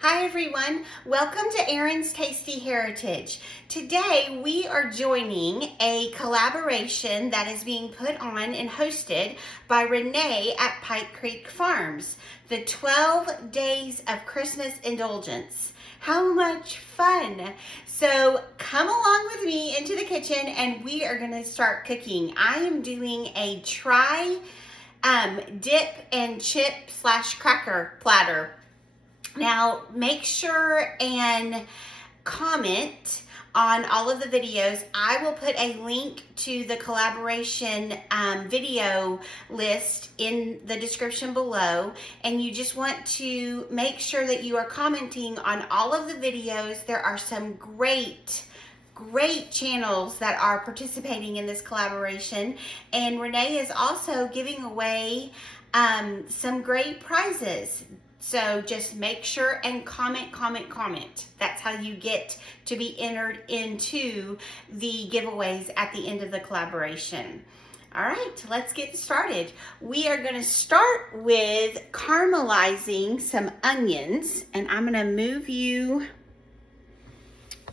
Hi everyone, welcome to Erin's Tasty Heritage. Today we are joining a collaboration that is being put on and hosted by Renee at Pike Creek Farms, the 12 Days of Christmas Indulgence. How much fun! So come along with me into the kitchen and we are going to start cooking. I am doing a dip and chip / cracker platter. Now, make sure and comment on all of the videos. I will put a link to the collaboration video list in the description below, and you just want to make sure that you are commenting on all of the videos. There are some great channels that are participating in this collaboration, and Renee is also giving away some great prizes. So just make sure and comment. That's how you get to be entered into the giveaways at the end of the collaboration. All right, let's get started. We are gonna start with caramelizing some onions, and I'm gonna move you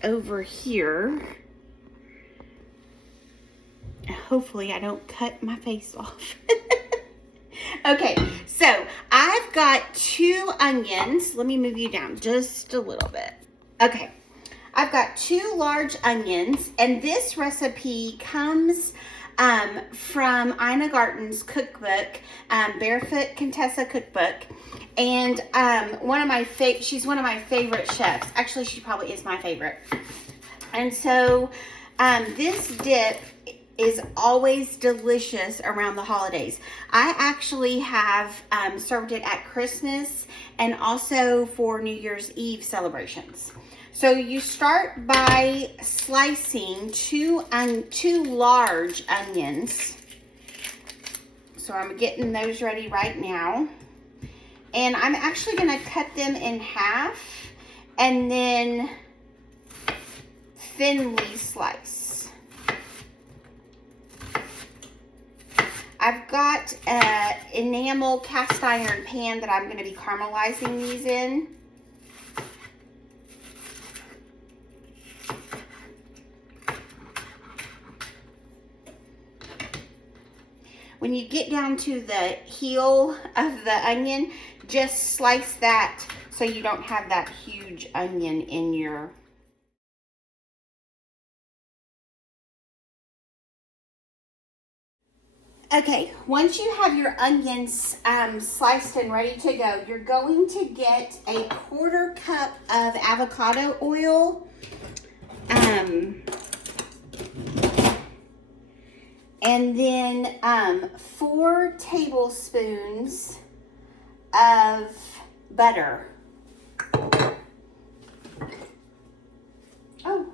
over here. Hopefully I don't cut my face off. Okay, so I've got 2 onions. Let me move you down just a little bit. Okay, I've got 2 large onions, and this recipe comes from Ina Garten's cookbook, Barefoot Contessa cookbook, and she's one of my favorite chefs. Actually, she probably is my favorite. And so this dip is always delicious around the holidays. I actually have served it at Christmas and also for New Year's Eve celebrations. So you start by slicing 2 large onions. So I'm getting those ready right now. And I'm actually gonna cut them in half and then thinly slice. I've got an enamel cast iron pan that I'm going to be caramelizing these in. When you get down to the heel of the onion, just slice that so you don't have that huge onion in your Okay, once you have your onions sliced and ready to go, you're going to get a 1/4 cup of avocado oil. And then 4 tablespoons of butter. Oh.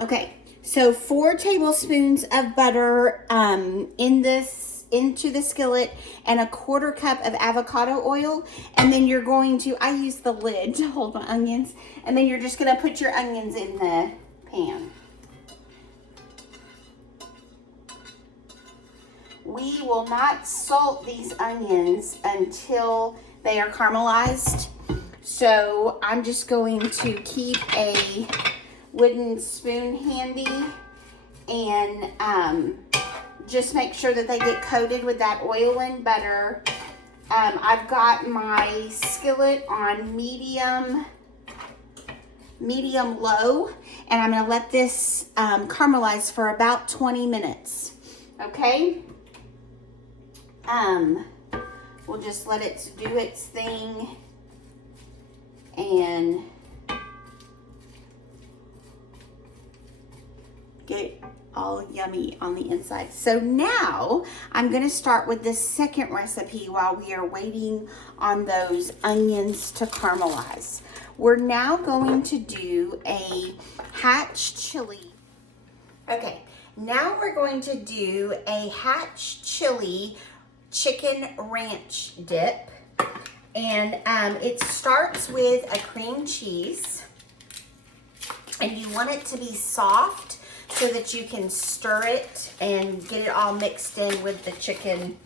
Okay, so 4 tablespoons of butter into the skillet, and a 1/4 cup of avocado oil. And then you're going to, I use the lid to hold my onions, and then you're just gonna put your onions in the pan. We will not salt these onions until they are caramelized. So I'm just going to keep a wooden spoon handy and just make sure that they get coated with that oil and butter. I've got my skillet on medium low, and I'm going to let this caramelize for about 20 minutes. Okay? We'll just let it do its thing and get all yummy on the inside. So now I'm going to start with the second recipe while we are waiting on those onions to caramelize. We're now going to do a hatch chili. Okay, now we're going to do a hatch chili chicken ranch dip. And it starts with a cream cheese. And you want it to be soft so that you can stir it and get it all mixed in with the chicken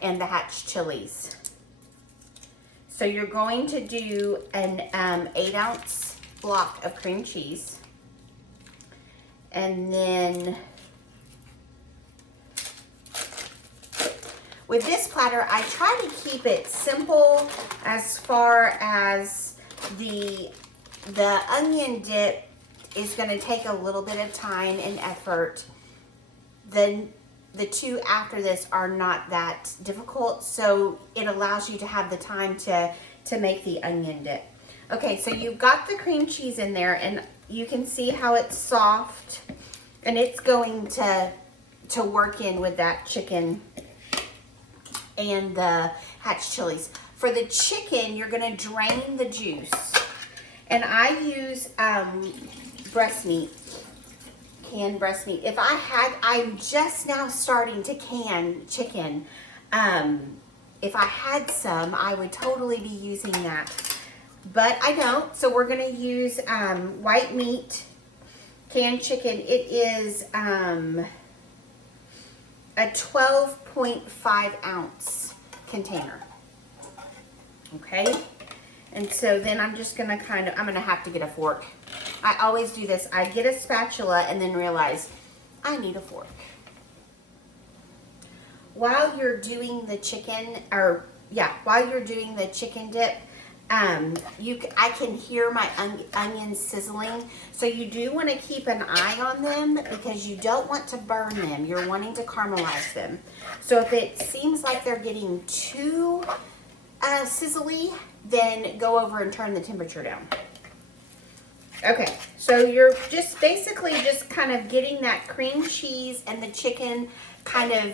and the hatch chilies. So you're going to do an 8-ounce block of cream cheese. And then with this platter, I try to keep it simple as far as the onion dip is going to take a little bit of time and effort. Then the two after this are not that difficult, so it allows you to have the time to make the onion dip. Okay, so you've got the cream cheese in there, and you can see how it's soft, and it's going to work in with that chicken and the hatch chilies. For the chicken, you're going to drain the juice, and I use breast meat, canned breast meat. I'm just now starting to can chicken. If I had some, I would totally be using that, but I don't. So we're gonna use white meat, canned chicken. It is a 12.5 ounce container. Okay. And so then I'm just gonna I'm gonna have to get a fork. I always do this. I get a spatula and then realize I need a fork. While you're doing the chicken, while you're doing the chicken dip, I can hear my onions sizzling. So you do want to keep an eye on them because you don't want to burn them. You're wanting to caramelize them. So if it seems like they're getting too sizzly, then go over and turn the temperature down. Okay, so you're just basically just kind of getting that cream cheese and the chicken kind of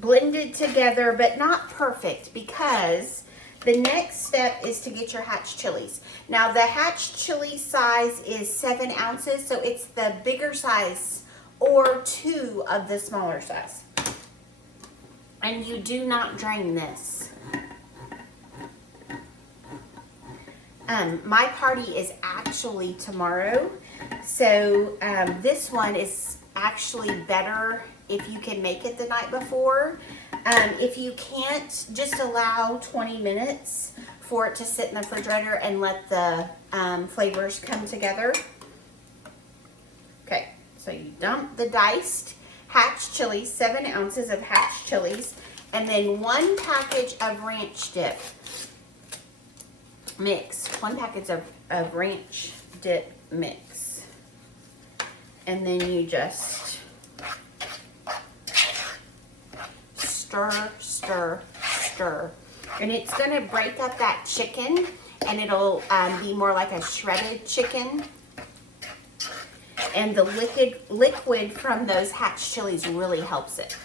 blended together, but not perfect, because the next step is to get your hatch chilies. Now the hatch chili size is 7 ounces, so it's the bigger size or 2 of the smaller size. And you do not drain this. My party is actually tomorrow, so this one is actually better if you can make it the night before. If you can't, just allow 20 minutes for it to sit in the refrigerator and let the flavors come together. Okay, so you dump the diced hatch chilies, 7 ounces of hatch chilies, and then 1 package of ranch dip mix. 1 package of ranch dip mix. And then you just stir, stir, stir. And it's going to break up that chicken, and it'll be more like a shredded chicken. And the liquid from those hatch chilies really helps it.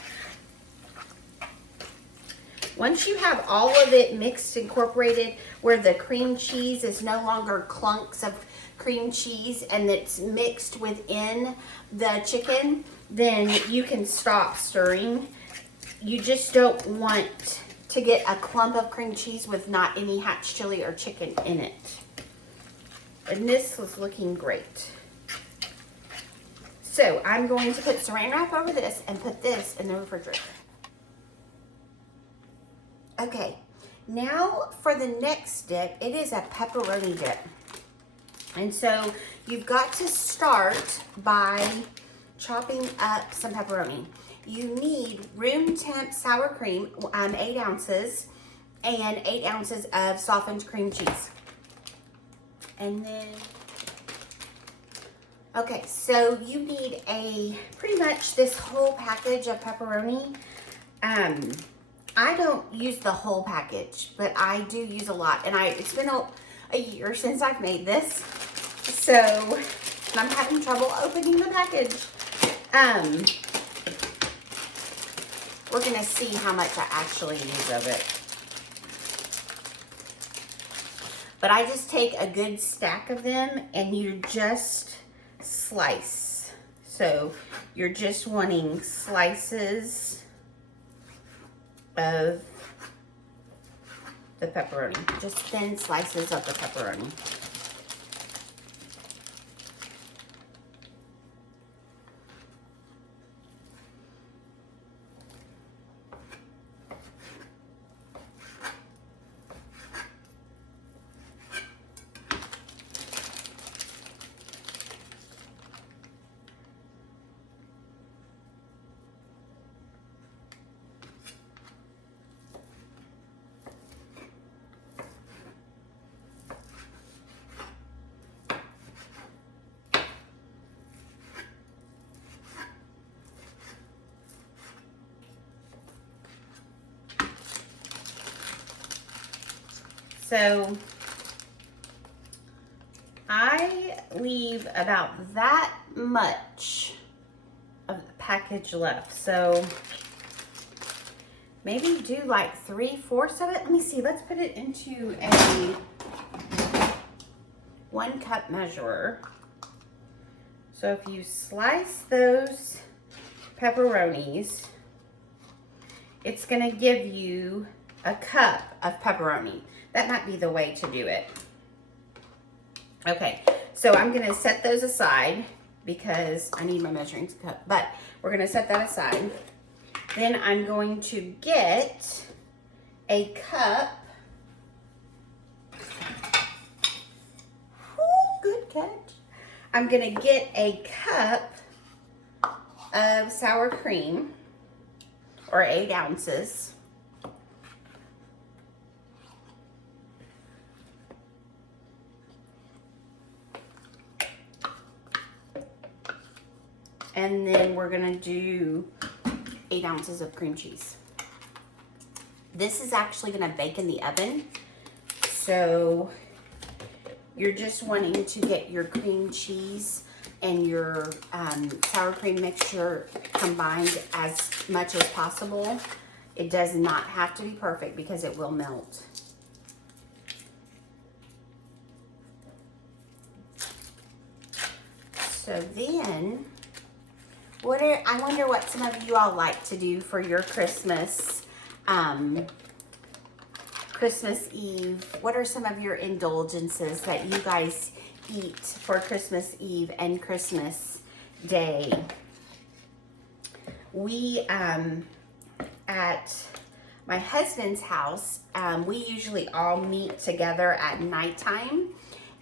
Once you have all of it mixed, incorporated, where the cream cheese is no longer clunks of cream cheese and it's mixed within the chicken, then you can stop stirring. You just don't want to get a clump of cream cheese with not any hatch chili or chicken in it. And this was looking great. So I'm going to put saran wrap over this and put this in the refrigerator. Okay, now for the next dip, it is a pepperoni dip. And so you've got to start by chopping up some pepperoni. You need room temp sour cream, 8 ounces, and 8 ounces of softened cream cheese. And then, okay, so you need pretty much this whole package of pepperoni. I don't use the whole package, but I do use a lot. And it's been a year since I've made this, so I'm having trouble opening the package. We're gonna see how much I actually use of it. But I just take a good stack of them and you just slice. So you're just wanting slices of the pepperoni, just thin slices of the pepperoni. So I leave about that much of the package left. So maybe do like 3/4 of it. Let me see, let's put it into a 1 cup measurer. So if you slice those pepperonis, it's gonna give you a cup of pepperoni. That might be the way to do it. Okay, so I'm gonna set those aside because I need my measuring cup, but we're gonna set that aside. Then I'm going to get a cup. Ooh, good catch. I'm gonna get a cup of sour cream, or 8 ounces. And then we're gonna do 8 ounces of cream cheese. This is actually gonna bake in the oven. So you're just wanting to get your cream cheese and your sour cream mixture combined as much as possible. It does not have to be perfect because it will melt. So then, I wonder what some of you all like to do for your Christmas Eve. What are some of your indulgences that you guys eat for Christmas Eve and Christmas Day? We, at my husband's house, we usually all meet together at nighttime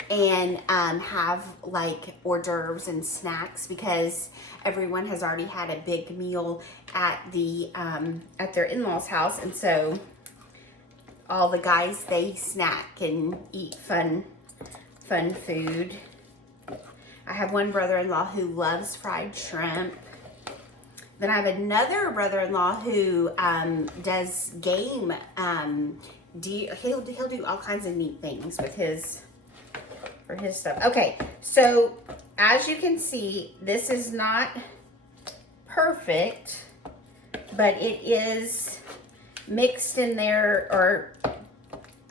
and have like hors d'oeuvres and snacks because everyone has already had a big meal at their in-laws' house, and so all the guys, they snack and eat fun food. I have one brother-in-law who loves fried shrimp. Then I have another brother-in-law who does game. He'll do all kinds of neat things with his stuff. Okay, so as you can see, this is not perfect, but it is mixed in there, or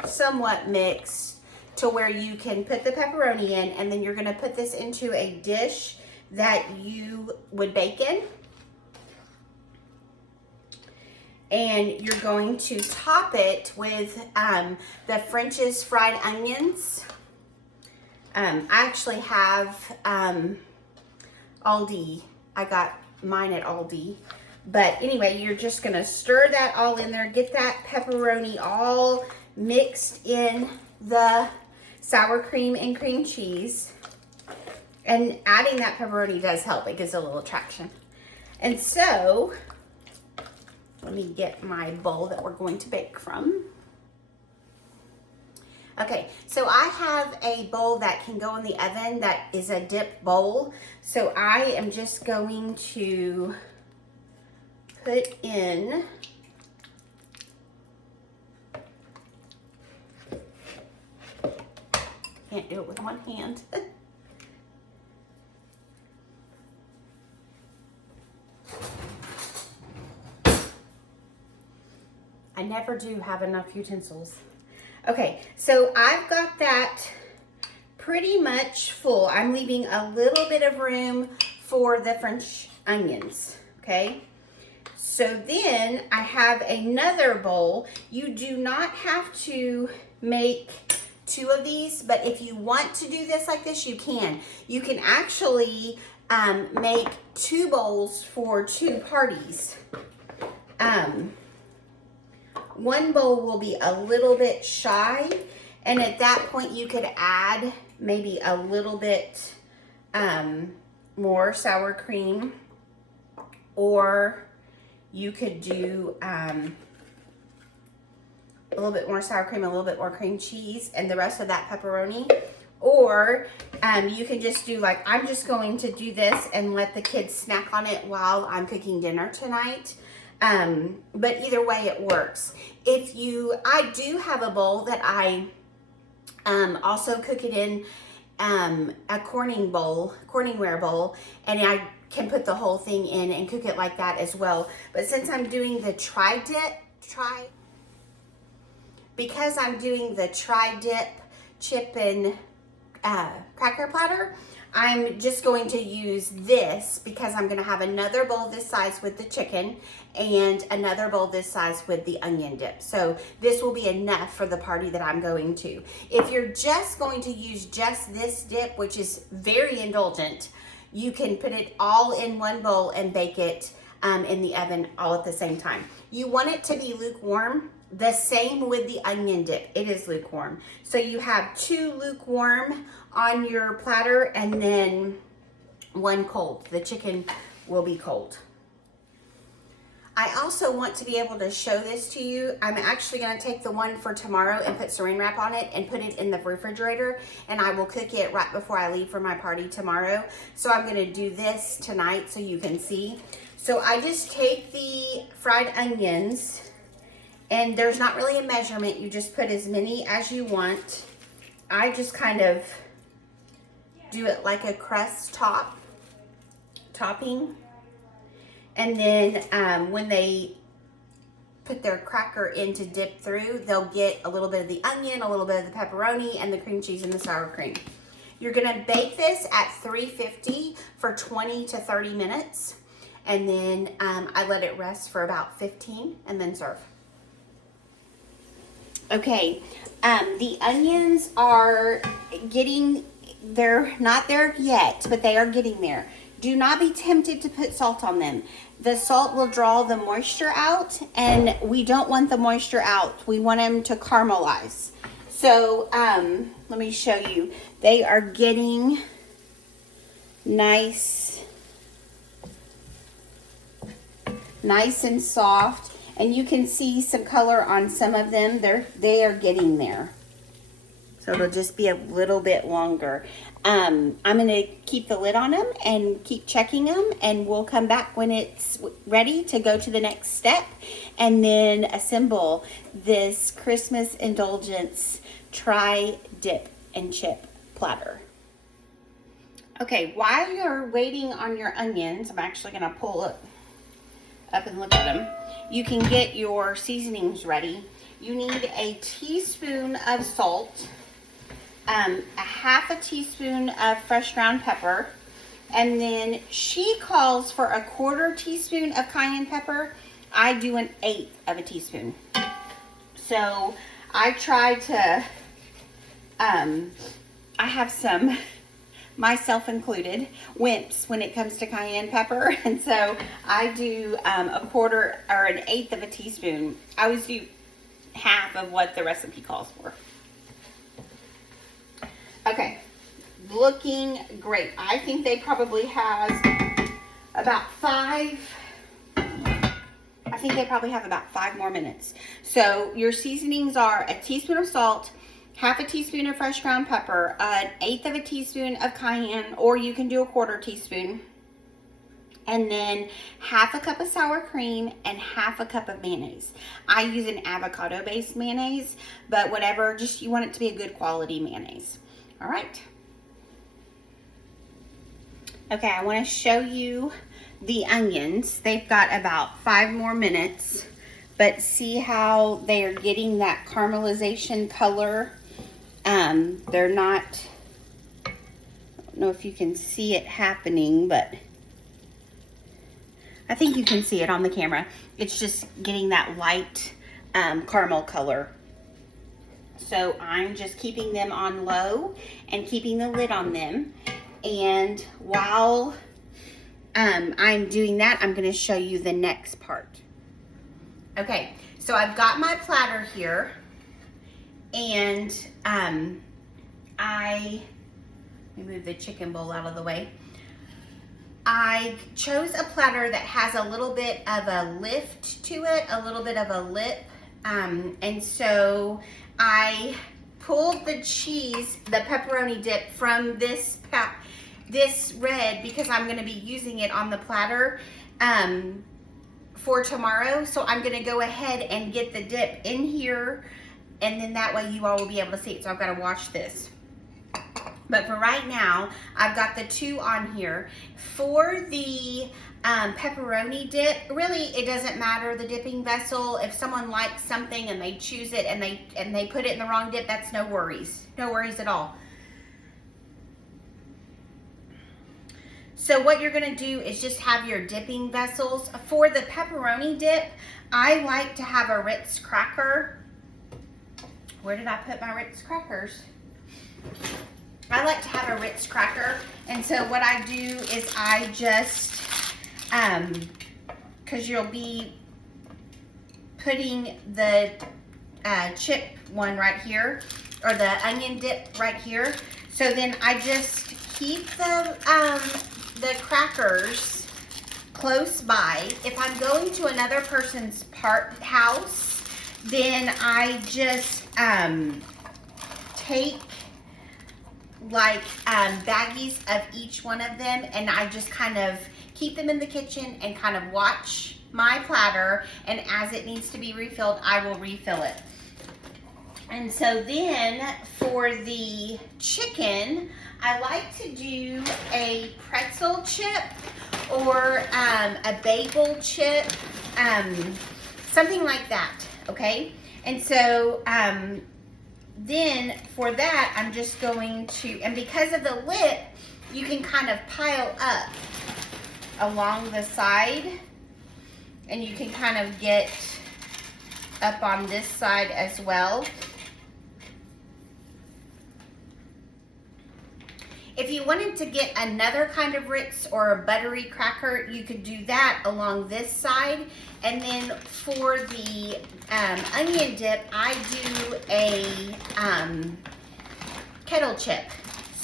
somewhat mixed, to where you can put the pepperoni in, and then you're gonna put this into a dish that you would bake in. And you're going to top it with the French's fried onions. I actually have Aldi. I got mine at Aldi. But anyway, you're just gonna stir that all in there, get that pepperoni all mixed in the sour cream and cream cheese. And adding that pepperoni does help. It gives a little traction. And so, let me get my bowl that we're going to bake from. Okay, so I have a bowl that can go in the oven that is a dip bowl. So I am just going to put in can't do it with one hand. I never do have enough utensils. Okay, so I've got that pretty much full. I'm leaving a little bit of room for the French onions, okay? So then I have another bowl. You do not have to make 2 of these, but if you want to do this like this, you can. You can actually make 2 bowls for 2 parties. One bowl will be a little bit shy, and at that point you could add maybe a little bit more sour cream, or you could do a little bit more sour cream, a little bit more cream cheese, and the rest of that pepperoni. Or you can just do like, I'm just going to do this and let the kids snack on it while I'm cooking dinner tonight. But either way it works. I do have a bowl that I also cook it in a Corningware bowl, and I can put the whole thing in and cook it like that as well. But since I'm doing the because I'm doing the tri-dip chip and cracker platter, I'm just going to use this because I'm going to have another bowl this size with the chicken and another bowl this size with the onion dip. So this will be enough for the party that I'm going to. If you're just going to use just this dip, which is very indulgent, you can put it all in one bowl and bake it in the oven all at the same time. You want it to be lukewarm. The same with the onion dip. It is lukewarm. So you have 2 lukewarm on your platter and then 1 cold. The chicken will be cold. I also want to be able to show this to you. I'm actually going to take the one for tomorrow and put saran wrap on it and put it in the refrigerator, and I will cook it right before I leave for my party tomorrow. So I'm going to do this tonight so you can see. So I just take the fried onions, and there's not really a measurement. You just put as many as you want. I just kind of do it like a crust topping. And then when they put their cracker in to dip through, they'll get a little bit of the onion, a little bit of the pepperoni, and the cream cheese and the sour cream. You're gonna bake this at 350 for 20 to 30 minutes. And then I let it rest for about 15 and then serve. Okay, the onions are they're not there yet, but they are getting there. Do not be tempted to put salt on them. The salt will draw the moisture out, and we don't want the moisture out. We want them to caramelize. So let me show you. They are getting nice and soft, and you can see some color on some of them. They are getting there. So it'll just be a little bit longer. I'm going to keep the lid on them and keep checking them, and we'll come back when it's ready to go to the next step and then assemble this Christmas indulgence tri-dip and chip platter. Okay, while you're waiting on your onions, I'm actually going to pull up and look at them. You can get your seasonings ready. You need a teaspoon of salt, a half a teaspoon of fresh ground pepper, and then she calls for a 1/4 teaspoon of cayenne pepper. I do 1/8 of a teaspoon. So I try to, I have some, myself included, wimps when it comes to cayenne pepper, and so I do a 1/4 or 1/8 of a teaspoon. I always do half of what the recipe calls for. Okay, looking great. I think they probably have about 5 more minutes. So your seasonings are a teaspoon of salt, half a teaspoon of fresh ground pepper, 1/8 of a teaspoon of cayenne, or you can do a 1/4 teaspoon, and then half a cup of sour cream and half a cup of mayonnaise. I use an avocado-based mayonnaise, but whatever, just you want it to be a good quality mayonnaise. All right. Okay, I want to show you the onions. They've got about 5 more minutes, but see how they are getting that caramelization color. They're not, I don't know if you can see it happening, but I think you can see it on the camera. It's just getting that light caramel color. So I'm just keeping them on low and keeping the lid on them. And while I'm doing that, I'm going to show you the next part. Okay, so I've got my platter here, and let me move the chicken bowl out of the way. I chose a platter that has a little bit of a lift to it, a little bit of a lip, and so I pulled the cheese, the pepperoni dip, from this red because I'm going to be using it on the platter for tomorrow. So I'm going to go ahead and get the dip in here, and then that way you all will be able to see it. So I've got to wash this. But for right now, I've got the two on here. For the pepperoni dip, really it doesn't matter the dipping vessel. If someone likes something and they choose it and they put it in the wrong dip, that's no worries. No worries at all. So what you're gonna do is just have your dipping vessels. For the pepperoni dip, I like to have a Ritz cracker. Where did I put my Ritz crackers? I like to have a Ritz cracker, and so what I do is I just, because you'll be putting the chip one right here, or the onion dip right here. So then I just keep the crackers close by. If I'm going to another person's house, then I just take like baggies of each one of them, and I just kind of keep them in the kitchen and kind of watch my platter, and as it needs to be refilled, I will refill it. And so then for the chicken, I like to do a pretzel chip or a bagel chip, something like that, okay? And so then for that, I'm just going to, and because of the lip, you can kind of pile up along the side, and you can kind of get up on this side as well. If you wanted to get another kind of Ritz or a buttery cracker, you could do that along this side. And then for the onion dip, I do a kettle chip.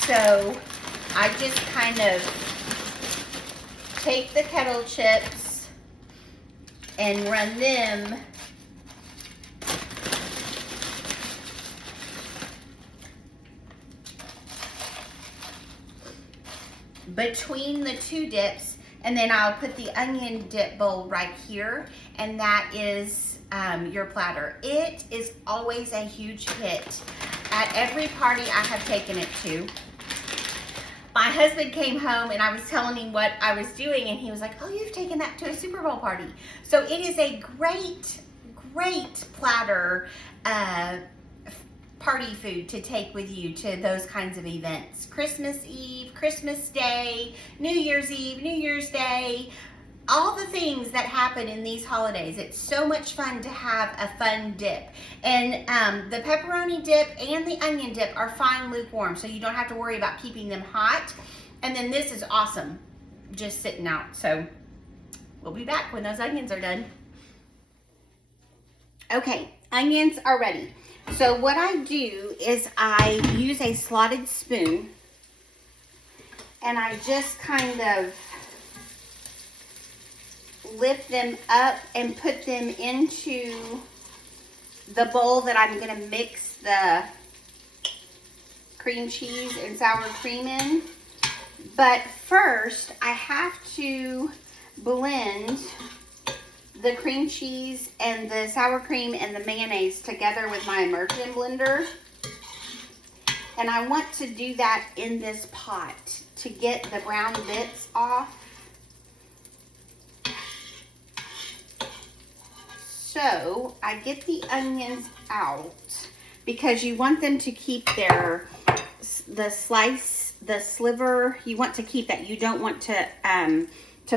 So I just kind of take the kettle chips and run them between the two dips, and then I'll put the onion dip bowl right here, and that is your platter. It is always a huge hit at every party I have taken it to. My husband came home and I was telling him what I was doing, and he was like, oh, you've taken that to a Super Bowl party. So it is a great, great platter party food to take with you to those kinds of events. Christmas Eve, Christmas Day, New Year's Eve, New Year's Day, all the things that happen in these holidays. It's so much fun to have a fun dip. And the pepperoni dip and the onion dip are fine lukewarm, so you don't have to worry about keeping them hot. And then this is awesome, just sitting out. So we'll be back when those onions are done. Okay, onions are ready. So what I do is I use a slotted spoon, and I just kind of lift them up and put them into the bowl that I'm going to mix the cream cheese and sour cream in. But first, I have to blend the cream cheese and the sour cream and the mayonnaise together with my immersion blender. And I want to do that in this pot to get the brown bits off. So I get the onions out because you want them to keep the sliver, you want to keep that. You don't want to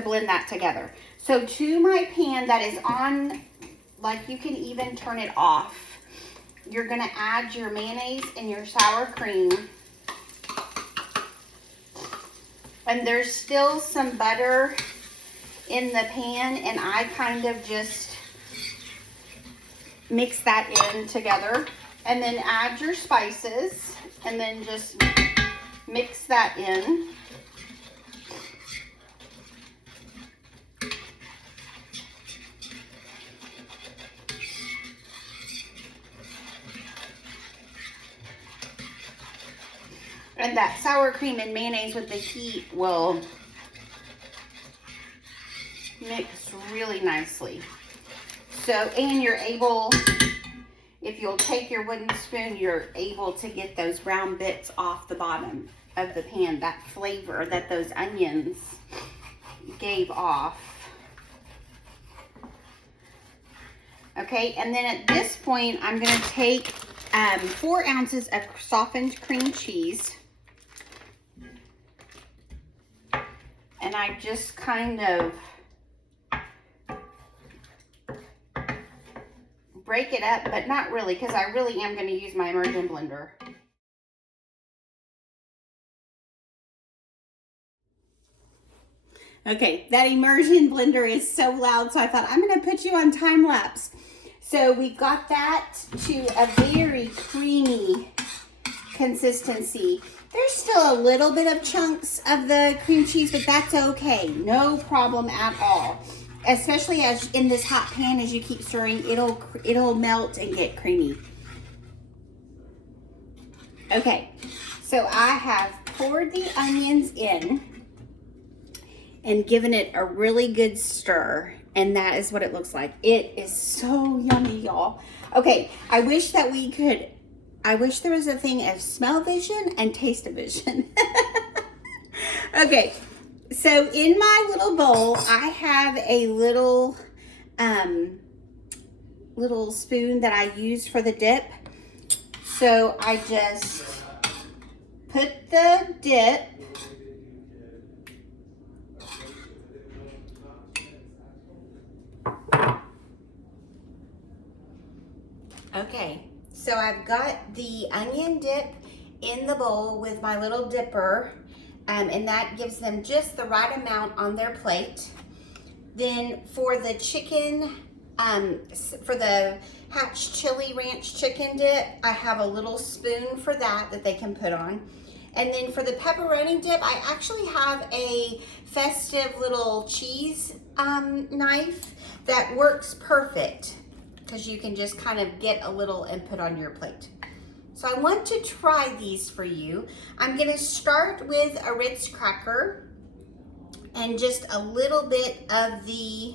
blend that together. So to my pan that is on, like you can even turn it off, you're gonna add your mayonnaise and your sour cream. And there's still some butter in the pan, and I kind of just mix that in together. And then add your spices, and then just mix that in. And that sour cream and mayonnaise with the heat will mix really nicely. So, and you're able, if you'll take your wooden spoon, you're able to get those brown bits off the bottom of the pan, that flavor that those onions gave off. Okay, and then at this point, I'm gonna take 4 ounces of softened cream cheese. And I just kind of break it up, but not really, because I really am going to use my immersion blender. Okay, that immersion blender is so loud, so I thought I'm going to put you on time lapse. So we got that to a very creamy consistency. There's still a little bit of chunks of the cream cheese, but that's okay. No problem at all. Especially as in this hot pan, as you keep stirring, it'll melt and get creamy. Okay, so I have poured the onions in and given it a really good stir, and that is what it looks like. It is so yummy, y'all. Okay, I wish there was a thing of smell vision and taste vision. Okay, so in my little bowl, I have a little spoon that I use for the dip. So I just put the dip okay. So I've got the onion dip in the bowl with my little dipper, and that gives them just the right amount on their plate. Then for the chicken, for the Hatch Chili Ranch chicken dip, I have a little spoon for that they can put on. And then for the pepperoni dip, I actually have a festive little cheese knife that works perfect, because you can just kind of get a little and put on your plate. So I want to try these for you. I'm gonna start with a Ritz cracker and just a little bit of the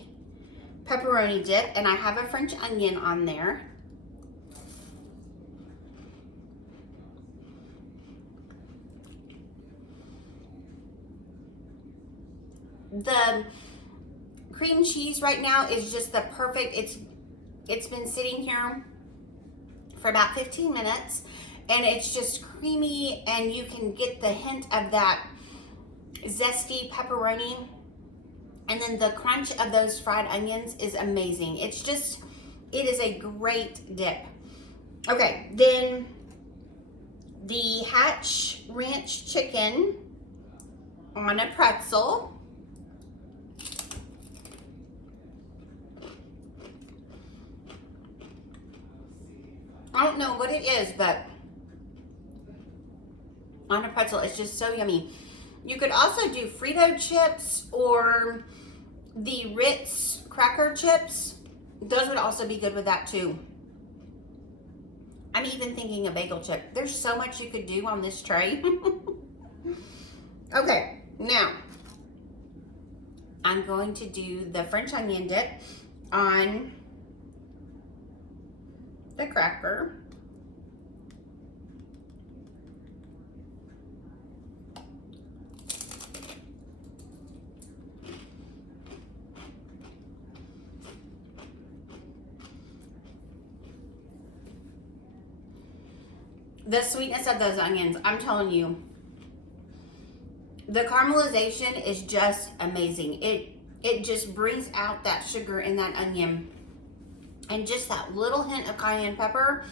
pepperoni dip, and I have a French onion on there. The cream cheese right now is just the perfect, it's been sitting here for about 15 minutes, and it's just creamy, and you can get the hint of that zesty pepperoni, and then the crunch of those fried onions is amazing. It is a great dip. Okay, then the Hatch Ranch chicken on a pretzel. I don't know what it is, but on a pretzel, it's just so yummy. You could also do Frito chips or the Ritz cracker chips. Those would also be good with that too. I'm even thinking a bagel chip. There's so much you could do on this tray. Okay, now I'm going to do the French onion dip on the cracker. The sweetness of those onions, I'm telling you, the caramelization is just amazing. It just brings out that sugar and that onion and just that little hint of cayenne pepper.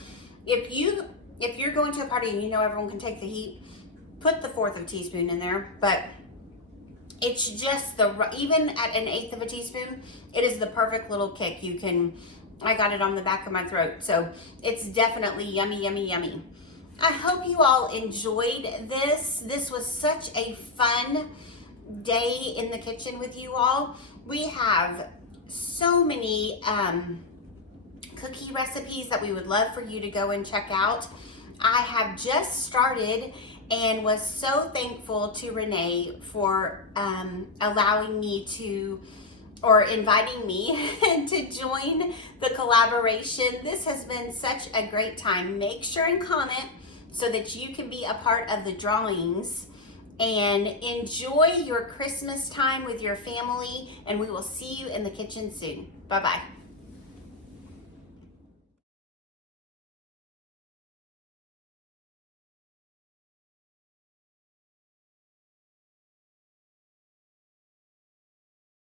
If you're going to a party and you know everyone can take the heat, put the 1/4 of a teaspoon in there, but it's just even at an 1/8 of a teaspoon, it is the perfect little kick. I got it on the back of my throat. So it's definitely yummy, yummy, yummy. I hope you all enjoyed this. This was such a fun day in the kitchen with you all. We have so many cookie recipes that we would love for you to go and check out. I have just started and was so thankful to Renee for allowing me to, or inviting me to join the collaboration. This has been such a great time. Make sure and comment so that you can be a part of the drawings, and enjoy your Christmas time with your family, and we will see you in the kitchen soon. Bye-bye.